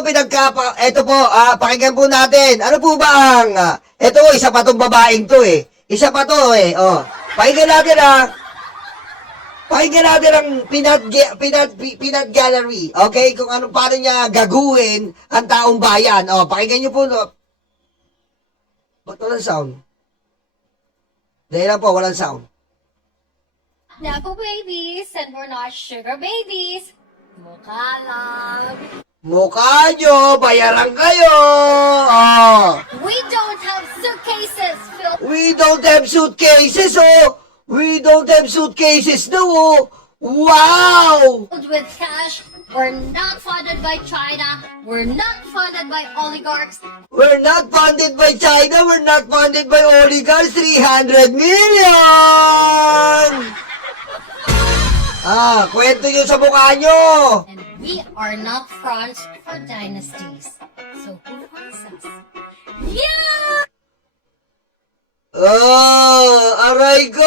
po ito po, pakinggan po natin. Ano po ba ang, ito, isa pa tong babaeng to eh. Isa pa to eh, oh. Pakinggan natin Pakinggan natin ang Peanut Gallery, okay? Kung paano niya gaguhin ang taong bayan. Oh, pakinggan niyo po. No? Ba't walang sound? Dahil lang po, walang sound. Nepo babies, and we're not sugar babies. Mukha lang. Mukha nyo, bayaran kayo. Oh. We don't have suitcases filled We don't have suitcases, oh. We don't have suitcases, no, oh. Wow. with cash. We're not funded by China. We're not funded by oligarchs. We're not funded by China. We're not funded by oligarchs. 300 million! Kwento nyo sa mukha nyo. And we are not fronts for dynasties. So who wants us? Yeah! Aray ko!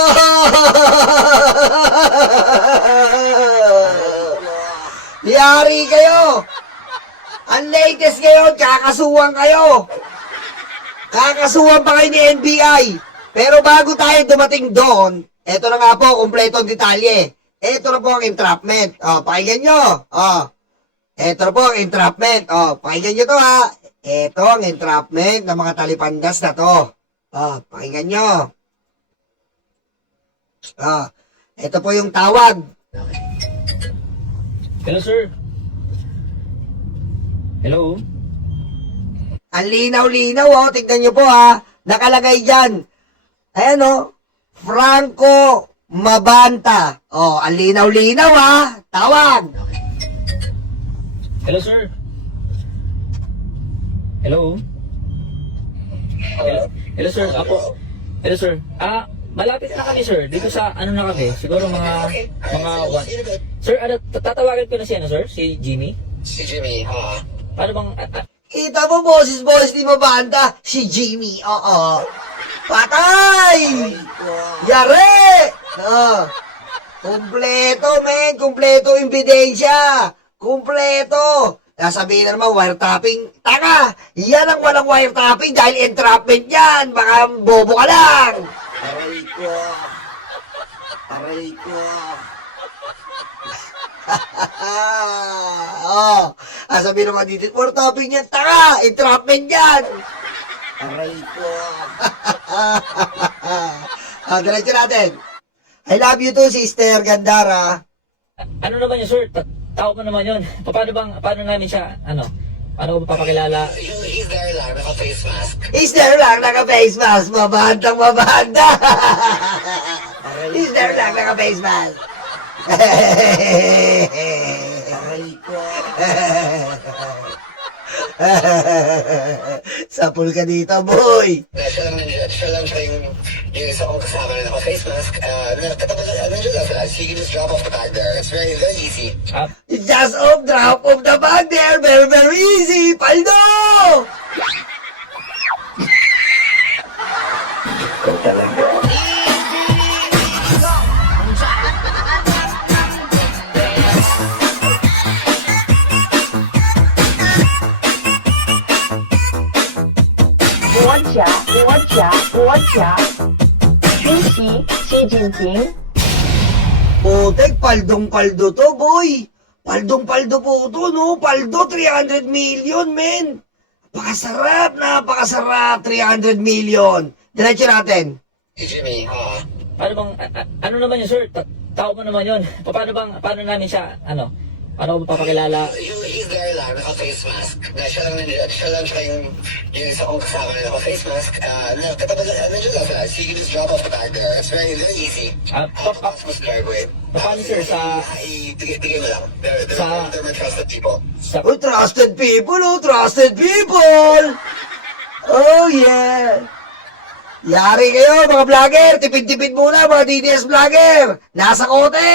Yari kayo! Ang latest ngayon, kakasuhan kayo! Kakasuhan pa kayo ni NBI! Pero bago tayo dumating doon, eto na nga po, kumpletong detalye. Eto na po ang entrapment. Pakinggan nyo. Eto na po ang entrapment. Pakinggan nyo to ha. Eto ang entrapment ng mga talipandas na to. Pakinggan nyo. Ito po yung tawag. Hello, sir. Hello? Ang linaw-linaw, tignan nyo po ha. Nakalagay dyan. Ayan Franco Mabanta. Ang linaw-linaw ha. Tawag. Hello, sir. Hello? Hello, sir. Hello, sir. Malapit na kami, sir. Dito sa, na kami? Siguro mga one. Sir, tatawagan ko na si, sir? Si Jimmy? Si Jimmy, Paano bang, Kita mo, boses ni Mabanta. Si Jimmy, Patay! Yari! Kumpleto, men. Kumpleto ebidensya. Kumpleto. Sasabihin na naman, wiretapping. Taka! Yan ang walang wiretapping dahil entrapment yan. Baka bobo ka lang. Aray ko. Aray ko. Sasabihin naman dito, wiretapping yan. Taka! Entrapment yan. Aray ko. Diretso natin. I love you too, Sister Gandara. ano naman yun, sir? Tao mo naman yun. Paano namin siya, paano ko papakilala? he's there lang, naka-face mask. Is there lang naka-face mask? Mabandang mabanda. Is there lang naka-face mask? Aray ko. Sapul ka dito, boy. Siya lang siya yung isa kong kasama na naka-face mask. Nandiyan lang sila. So you can just drop off the bag there. It's very, very easy. Just drop of the bag there. Very, very easy. Paldo! Xi Jinping. Putek, paldong-paldo to, boy. Paldong-paldo po to, no? Paldo, 300 million, men. Napakasarap, 300 million. Diretso natin. Si Jimmy, Paano bang, ano naman yun, sir? Tao mo naman yun. Paano namin siya, paano ko papakilala? he's there lang, naka-face mask. Siya lang siya yung isa kong kasama na naka-face mask. Nandiyan lang sila. So you can just drop off the bag there. It's very, very easy. Tapos mo sa driveway. Paano, sir, sa... Ibigay mo lang. They're my trusted people. Oh, trusted people, trusted people. Oh, yeah. Yari kayo, mga vlogger. Tipid-tipid muna, mga DDS vlogger. Nasa kote.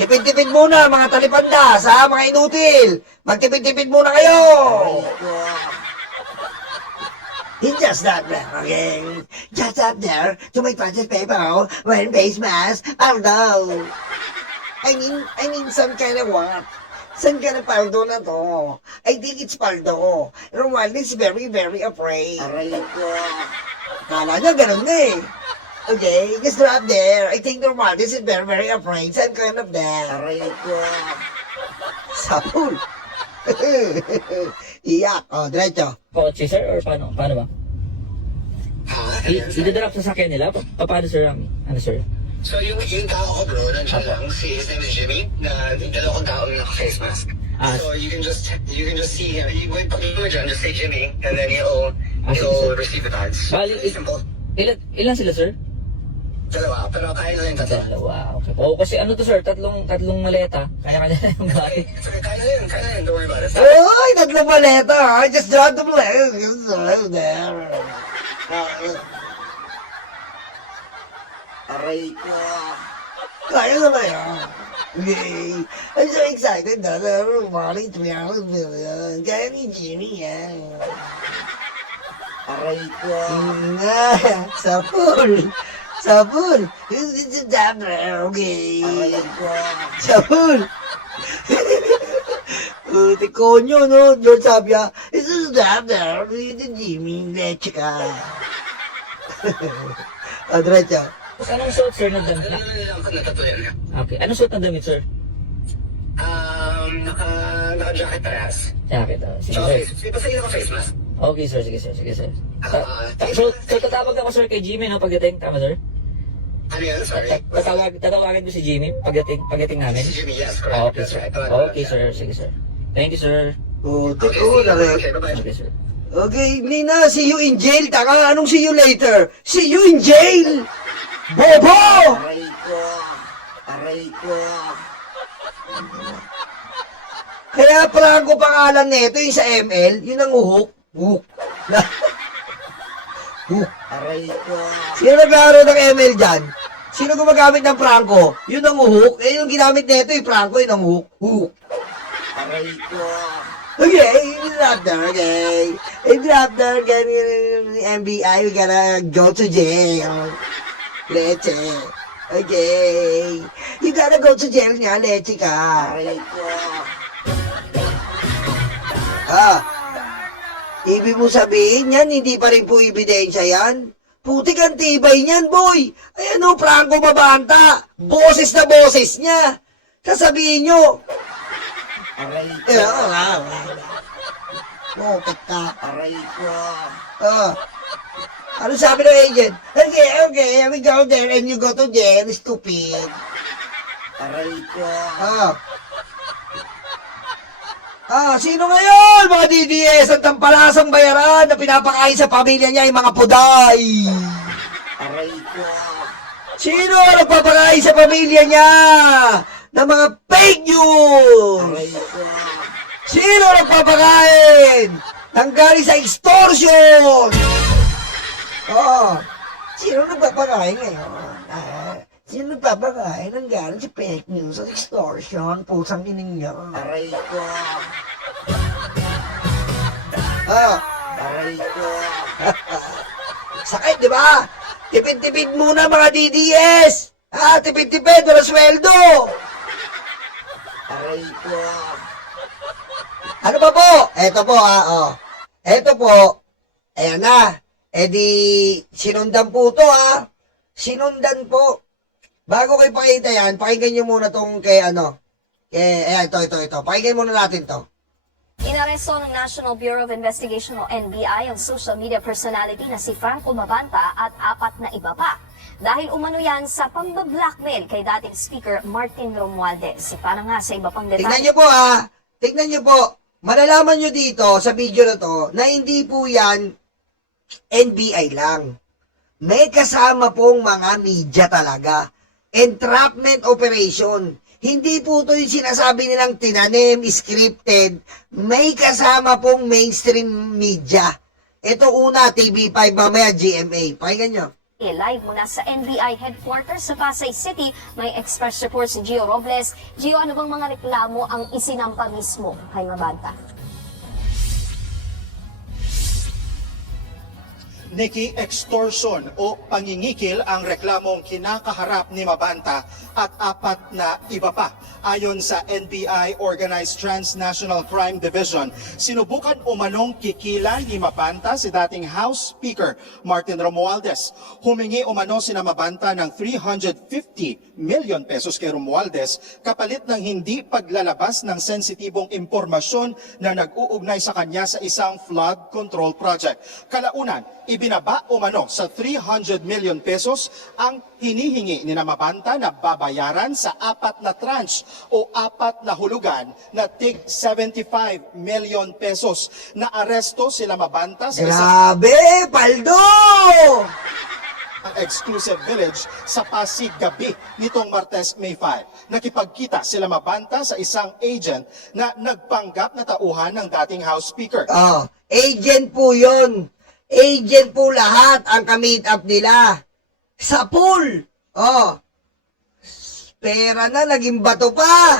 Tipid-tipid muna, mga talipandas, mga inutil. Magtipid-tipid muna kayo. It's just that there, okay? Just up there to make project paper, wearing face mask, although I mean some kind of what? Saan ka na paldo na to? I think it's paldo. Romualdez is very, very afraid. Aray ko. Kala niya ganun na eh. Okay, just drop there. I think Romualdez is very, very afraid. Saan ka na there? Aray ko. Sapul. Iyak. O, diretso. Kotse, sir, or paano? Paano ba? Ha? I-drop sa sakyan nila? Paano, sir? Ano, sir? So yung tao ko bro, nandiyan lang. His name is Jimmy, na dalawang tao na naka-face mask. Ah. So you can just see him. Pag mo dyan, just say Jimmy, and then he'll sige, receive the cards. Bali, Simple. ilan sila, sir? Dalawa, pero kaya na yung tatlo. Dalawa. Okay. Oo, kasi ano to, sir? Tatlong maleta. Kaya-kaya na yung bali. Kaya na yun, don't worry about it. Uy, tatlong maleta ha. Just drop the maleta. Just drop there. Aray ko. Kaya na ba yan? Okay. I'm so excited na. Morning, 3 hours million. Kaya ni Jimmy yan. Aray ko. Nga. Sapul. Sapul. It's a dabber. Okay. Aray ko. Sapul. Tikonyo, no? Yung sabi niya, it's a dabber. It's a Jimmy. Leche ka. Diretso. Anong suot, sir, ng damit? Natatlo yan. Okay. Anong suot ng damit, sir? Naka-jacket parehas. Jacket. Sige, So, sir. basta yung naka-face mask. Okay, sir. Sige, sir. Sige, sir. So tatawag ako, sir, kay Jimmy, no? Pagdating. Tama, sir? Ano yan? Sorry. Tatawagan ko si Jimmy pagdating namin? Si Jimmy, yes, correct. Okay, That's sir. right. Okay, sir. Sige, sir. Thank you, sir. Puti Okay, ko see na you. rin. Okay, bye-bye. Okay, sir. Okay, Nina, see you in jail. Taka, anong see you later? See you in jail! Bobo! Aray ko. Aray ko. Kaya Franco pangalan nito yung sa ML, yun ang uhok. Uhok. Uhok. Aray ko. Sino naglaro ng ML dyan? Sino gumagamit ng Franco? Yun ang uhok. Eh, yung ginamit nito yung Franco, yun ang uhok. Uhok. Aray ko. Okay, it's not there, okay. It's not there, MBI, we gotta go to jail. Leche. Okay. You gotta go to jail nga, leche ka. Aray ko. Ibig mo sabihin yan, hindi pa rin po ebidensya yan? Putik ang tibay niyan, boy. Ay ano, Franco Mabanta. Boses na boses niya. Sasabihin nyo. Aray ko. Putik ka. Aray ko. Ano sabi ng agent? Okay, we go there and you go to jail, stupid. Aray ko. Sino ngayon? Mga DDS ang tampalasang bayaran na pinapakain sa pamilya niya yung mga puday. Aray ko. Sino ang nagpapakain sa pamilya niya ng mga fake news? Aray ko. Sino ang nagpapakain ng galing sa extortion? Sino nagpapakain ngayon? Sino nagpapakain ng galing sa fake news at extortion? Pusang ining niya. Aray ko. Aray ko. Sakit, di ba? Tipid-tipid muna mga DDS. Tipid-tipid, wala sweldo. Aray ko. Ano pa po? Eto po, Eto po. Ayan na. Eh di, sinundan po to, Sinundan po. Bago kayo pakita yan, pakinggan nyo muna tong ayan, ito. Pakinggan muna natin to. Inaresto ng National Bureau of Investigation o NBI ang social media personality na si Franco Mabanta at 4 na iba pa. Dahil umano yan sa pambablackmail kay dating Speaker Martin Romualdez. Para nga sa iba pang detalye. Tignan nyo po Tignan nyo po. Malalaman nyo dito sa video na to na hindi po yan NBI lang. May kasama pong mga media talaga. Entrapment operation. Hindi po ito yung sinasabi nilang tinanim, scripted. May kasama pong mainstream media. Ito una, TV5, mamaya GMA. Pakinggan nyo. Live muna sa NBI headquarters sa Pasay City, may express report si Gio Robles. Gio, ano bang mga reklamo ang isinampa mismo kay Mabanta? Nikki, extortion o pangingikil ang reklamong kinakaharap ni Mabanta at 4 na iba pa. Ayon sa NBI Organized Transnational Crime Division, sinubukan umanong kikilan ni Mabanta si dating House Speaker Martin Romualdez. Humingi umano sina Mabanta ng 350 million pesos kay Romualdez kapalit ng hindi paglalabas ng sensitibong impormasyon na nag-uugnay sa kanya sa isang flood control project. Kalaunan, ibinaba umano sa 300 million pesos ang hinihingi ni Mabanta na babayaran sa 4 na tranche o 4 na hulugan na tig 75 million pesos. Naaresto sila Mabanta sa isang Grabe, Paldo! exclusive village sa Pasig gabi nitong Martes, May 5. Nakipagkita sila Mabanta sa isang agent na nagpanggap na tauhan ng dating House Speaker. Oh, agent po yun. Agent po lahat ang ka-meet up nila. Sa pool. Oh, pera na, naging bato pa.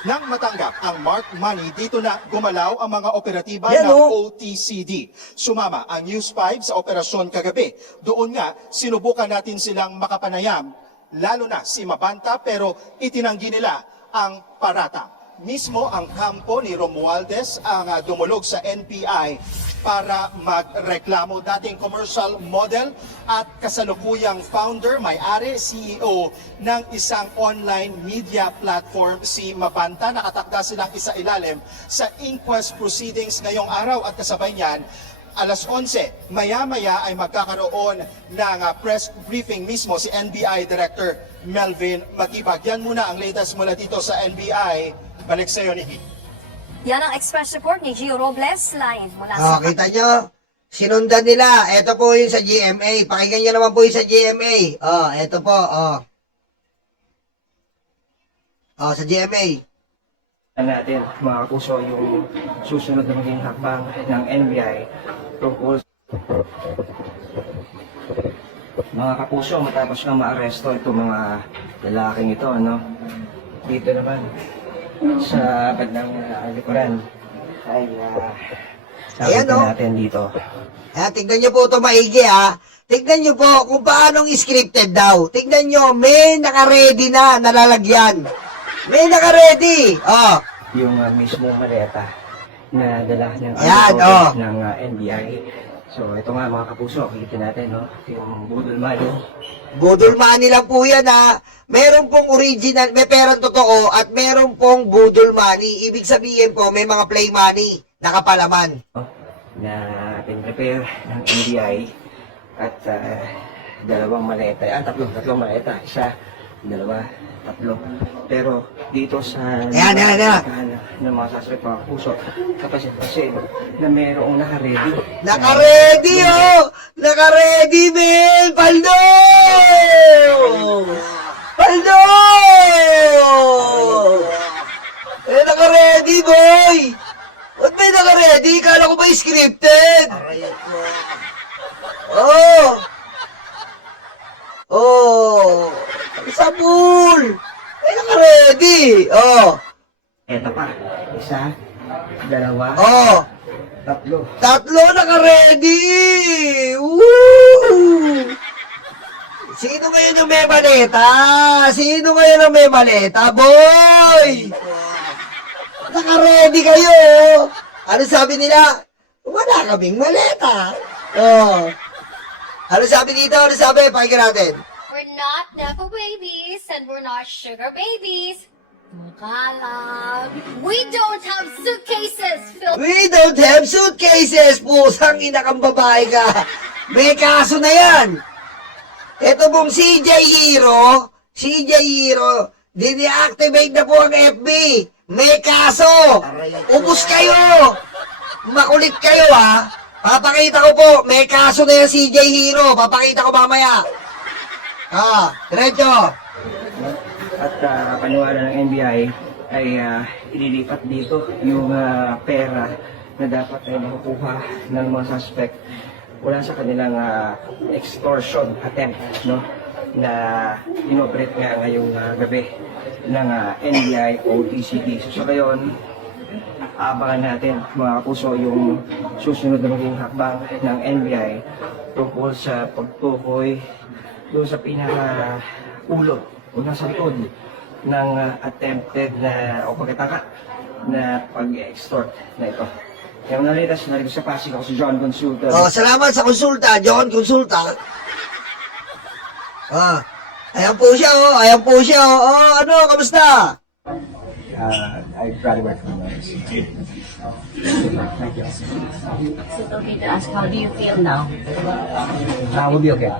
Nang matanggap ang marked money, dito na gumalaw ang mga operatiba Yan, ng oh. OTCD. Sumama ang News 5 sa operasyon kagabi. Doon nga, sinubukan natin silang makapanayam, lalo na si Mabanta, pero itinanggi nila ang paratang. Mismo ang kampo ni Romualdez ang dumulog sa NBI para magreklamo. Dating commercial model at kasalukuyang founder, may-ari, CEO ng isang online media platform, si Mabanta. Nakatakda silang isa-ilalim sa inquest proceedings ngayong araw at kasabay niyan, alas 11, maya-maya ay magkakaroon ng press briefing mismo si NBI Director Melvin Matibag. Yan muna ang latest mula dito sa NBI. Balik sa iyo, Nikki. Yan ang express report ni Gio Robles, live mula Oh, sa... kita nyo? Sinundan nila. Ito po yung sa GMA. Pakinggan nyo naman po yung sa GMA. Oh, ito po. Oh. Oh, sa GMA. Natin mga kapuso yung susunod na maging hakbang ng NBI tungkol mga kapuso matapos na maaresto itong mga lalaking ito, ano, dito naman sa bandang likuran ay Ayan, nakita oh. natin dito. Tignan nyo po ito maigi, ha. Tignan nyo po kung paanong scripted daw. Tignan nyo, may naka-ready na nalalagyan. May naka-ready. Oh. Yung mismo maleta na dala ng Ayan, oh. ng NBI. So ito nga mga kapuso, kita natin, no, yung budol money. Budol money lang po yan, ha. Meron pong original, may perang totoo at meron pong budol money. Ibig sabihin po, may mga play money nakapalaman. Na pin-prepare ng NBI at dalawang maleta. Tatlong maleta. Isa, dalawa, tatlo. Pero dito sa Ayan. ng mga suspect mga puso, kasi na mayroong naka-ready. Naka-ready, oh! Naka-ready, Mel! Paldo! Paldo! Naka-ready, boy! Ba't may naka-ready? Kala ko ba scripted? Oh! Oh! Sa pool! May naka-ready! Oh! Eto pa. Isa, dalawa, Oh! tatlo. Tatlo naka-ready! Woo! Sino ngayon yung may maleta? Sino ngayon ang may maleta, boy? Naka-ready kayo! Ano sabi nila? Wala kaming maleta. Oh. Ano sabi dito? Ano sabi? Pakinggan natin. We're not Nepo babies and we're not sugar babies. Mukha we don't have suitcases filled We don't have suitcases! Pusang ina kang babae ka! May kaso na yan! Ito pong CJ Hero, dini-activate na po ang FB. May kaso! Ubus kayo! Makulit kayo, ha? Papakita ko po, may kaso na yan CJ Hero. Papakita ko mamaya. Diretso. At paniwala ng NBI ay ililipat dito yung pera na dapat ay makukuha ng mga suspect wala sa kanilang extortion attempt, no, na inoperate nga ngayong gabi ng NBI OTCD. So sa ngayon, abangan natin mga kapuso yung susunod na maging hakbang ng NBI tungkol sa pagtukoy doon sa pinaka-ulo o nasa likod ng attempted na o pagkataka na pag-extort na ito. Kaya naritas, narito sa Pasig ako si John Consulta. Oh, salamat sa konsulta, John Consulta. Ayan po siya, oh. Ayan po siya, oh. Oh, ano, kamusta? I graduated from this. Thank you. Is it okay to ask how do you feel now? We'll be okay.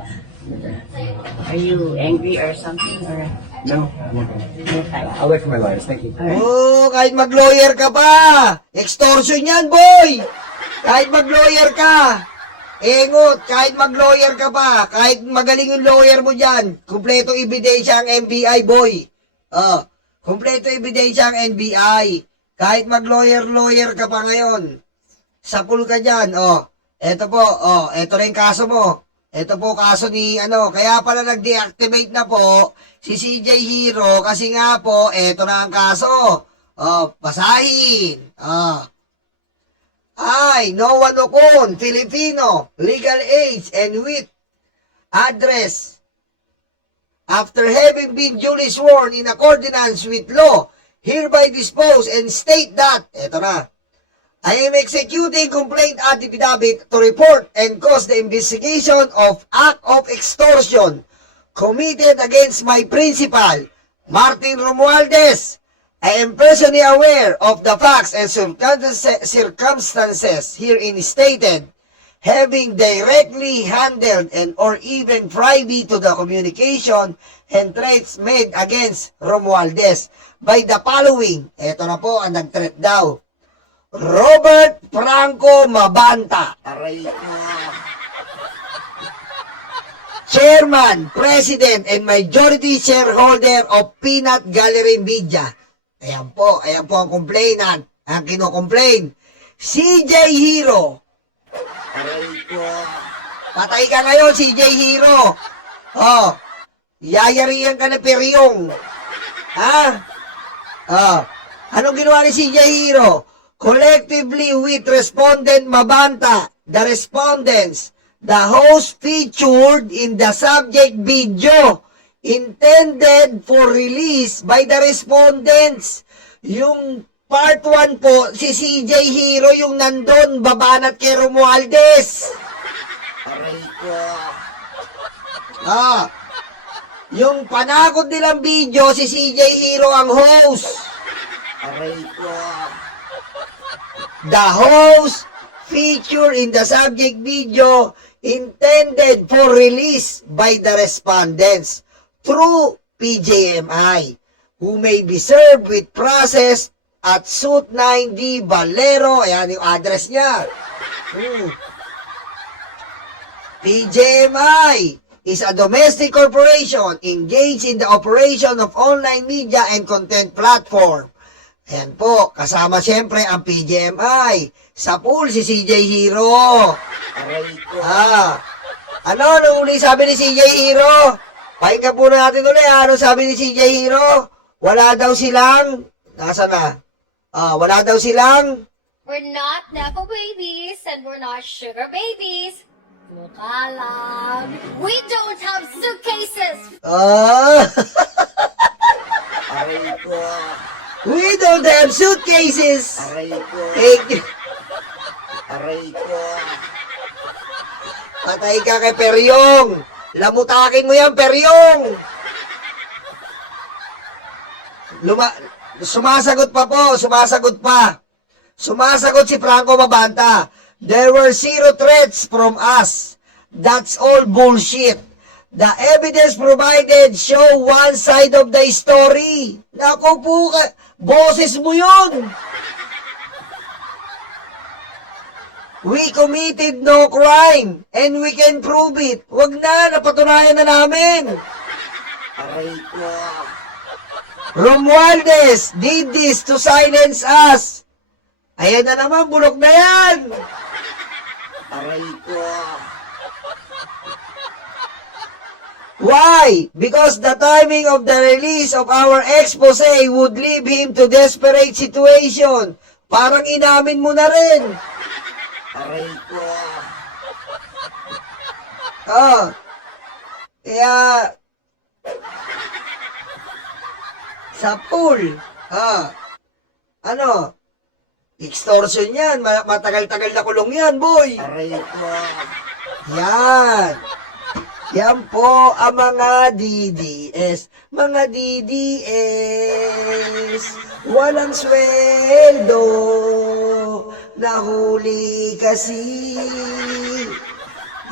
Are you angry or something? Or No, I'm okay. you're fine? I'll wait for my lawyers. Thank you. Oh, kahit mag-lawyer ka pa. Extortion yan, boy. Kahit mag-lawyer ka. Engot, kahit mag-lawyer ka pa. Kahit magaling yung lawyer mo dyan. Kumpleto ebidensya ang NBI, boy. Kumpleto ebidensya ang NBI. Kahit mag-lawyer ka pa ngayon. Sapul ka dyan, Eto po, eto na yung kaso mo. Ito po kaso ni kaya pala nag-deactivate na po si CJ Hero kasi nga po, eto na ang kaso. Basahin. Noah Nocon, Filipino, legal age and with address. After having been duly sworn in accordance with law, hereby dispose and state that, eto na, I am executing complaint affidavit to report and cause the investigation of act of extortion committed against my principal, Martin Romualdez. I am personally aware of the facts and circumstances herein stated, having directly handled and or even privy to the communication and threats made against Romualdez by the following. Ito na po ang nag-threat daw. Robert Franco Mabanta, Chairman, President, and Majority Shareholder of Peanut Gallery Media. Ayan po ang complainant, ang kino-complain. CJ Hero. Patay ka ngayon, CJ Hero. Yayarihan ka na peryong. Anong ginawa ni CJ Hero? Collectively with respondent Mabanta, the respondents, the host featured in the subject video intended for release by the respondents. Yung part 1 po, si CJ Hero yung nandun, babanat kay Romualdez. Yung panakot nilang video, si CJ Hero ang host. The host featured in the subject video intended for release by the respondents through PJMI, who may be served with process at Suite 9D Valero. Ayan yung address niya. PJMI is a domestic corporation engaged in the operation of online media and content platform. Ayan po, kasama siyempre ang PGMI. Sa pool, si CJ Hero. Ano uli sabi ni CJ Hero? Pakinggan po natin ulit. Ano sabi ni CJ Hero? Wala daw silang, nasa na? Wala daw silang, We're not Nepo babies and we're not sugar babies. Mukha lang. We don't have suitcases. We don't have suitcases. Patay ka kay Peryong. Lamutakin mo yan, Peryong. Sumasagot pa po, sumasagot pa. Sumasagot si Franco Mabanta. There were zero threats from us. That's all bullshit. The evidence provided show one side of the story. Naku po, boses mo yun. We committed no crime and we can prove it. Wag na, napatunayan na namin. Romualdez did this to silence us. Ayan na naman, bulok na yan. Why? Because the timing of the release of our expose would leave him to desperate situation. Parang inamin mo na rin. Kaya Sa pool. Ano? Extortion yan. Matagal-tagal na kulong yan, boy. Aray ko. Yan. Yan po ang mga DDS. Mga DDS. Walang sweldo. Nahuli kasi.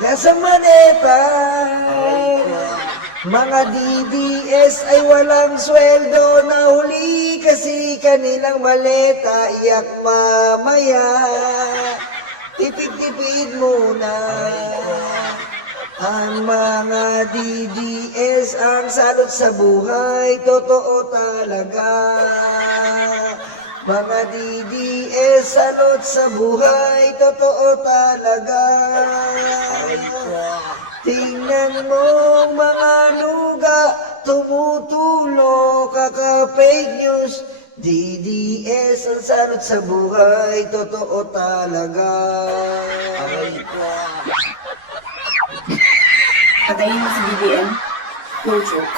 Nasa maneta. Mga DDS ay walang sweldo. Nahuli kasi kanilang maleta. Iyak mamaya. Tipid-tipid muna. Ang mga DDS ang salot sa buhay, totoo talaga. Mga DDS salot sa buhay, totoo talaga. Tingnan mo mga luga, tumutulo kaka-fake news. DDS ang salot sa buhay, totoo talaga. Patayin mo si BBM. No joke.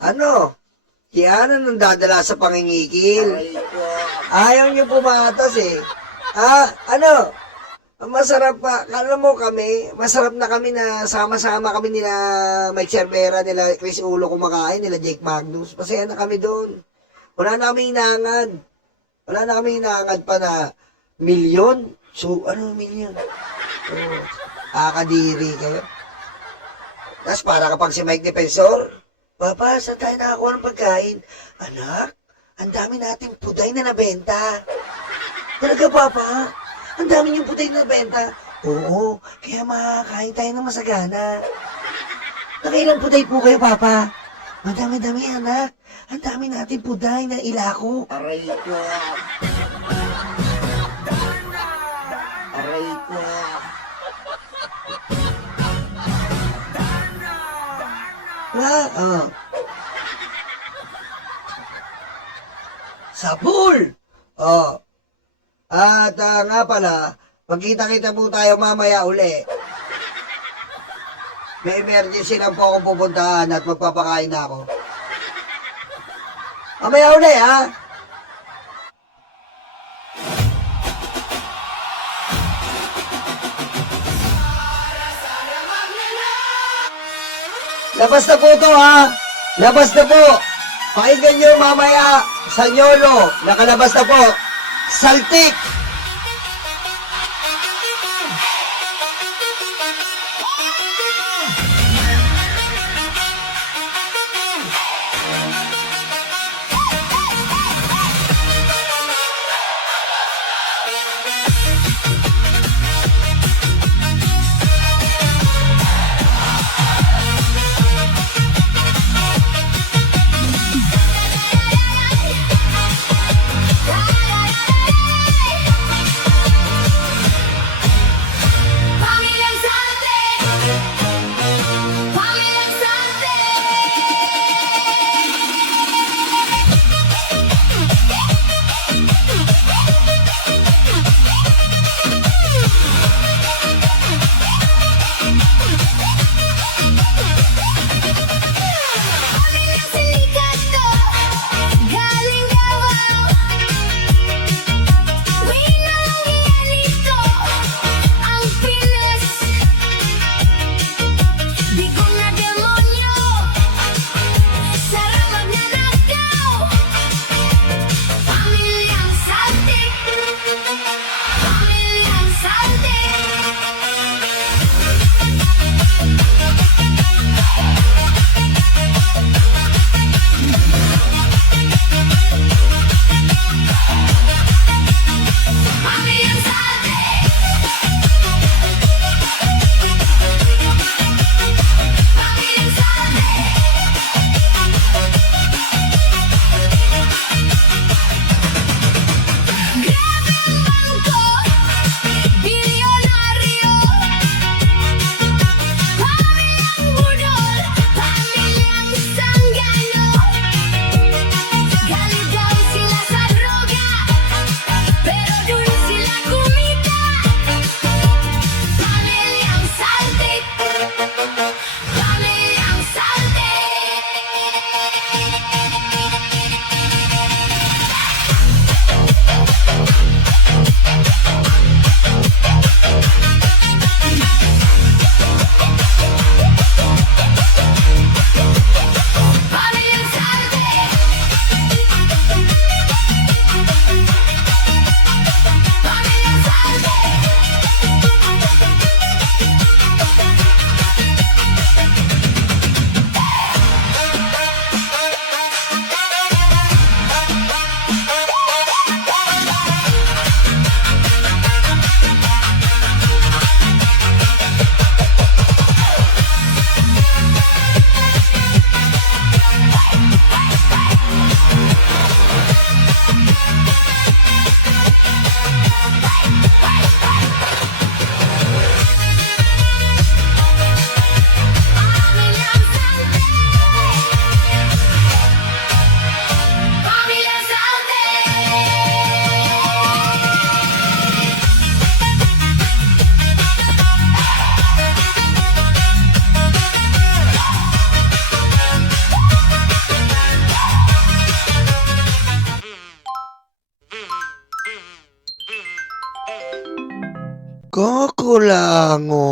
Ano? Si Ana nang dadala sa pangingikil. Ayaw niyo pumatas eh. Ano? Masarap pa. Alam mo kami, masarap na kami na sama-sama kami nila Mike Cervera, nila Chris Ulo kumakain, nila Jake Magnus. Masaya na kami doon. Wala na kami hinangad. Wala na kami hinangad pa na milyon. So, ano milyon? Akadiri kayo. Tapos para kapag si Mike Defensor, Papa, saan tayo nakakuha ng pagkain? Anak, ang dami nating puday na nabenta. Talaga, Papa? Ang dami niyong puday na nabenta? Oo, kaya makakain tayo ng masagana. Nakailang puday po kayo, Papa? Ang dami-dami, anak. Ang dami nating puday na ilako. Aray ko. Aray ko. Sa pool! At nga pala, magkita-kita po tayo mamaya uli. May emergency lang po akong pupuntahan at magpapakain na ako. Mamaya uli, ha? Labas na po to, ha? Labas na po. Pakinggan nyo mamaya sa Nyolo. Nakalabas na po. Saltik. Kakulango.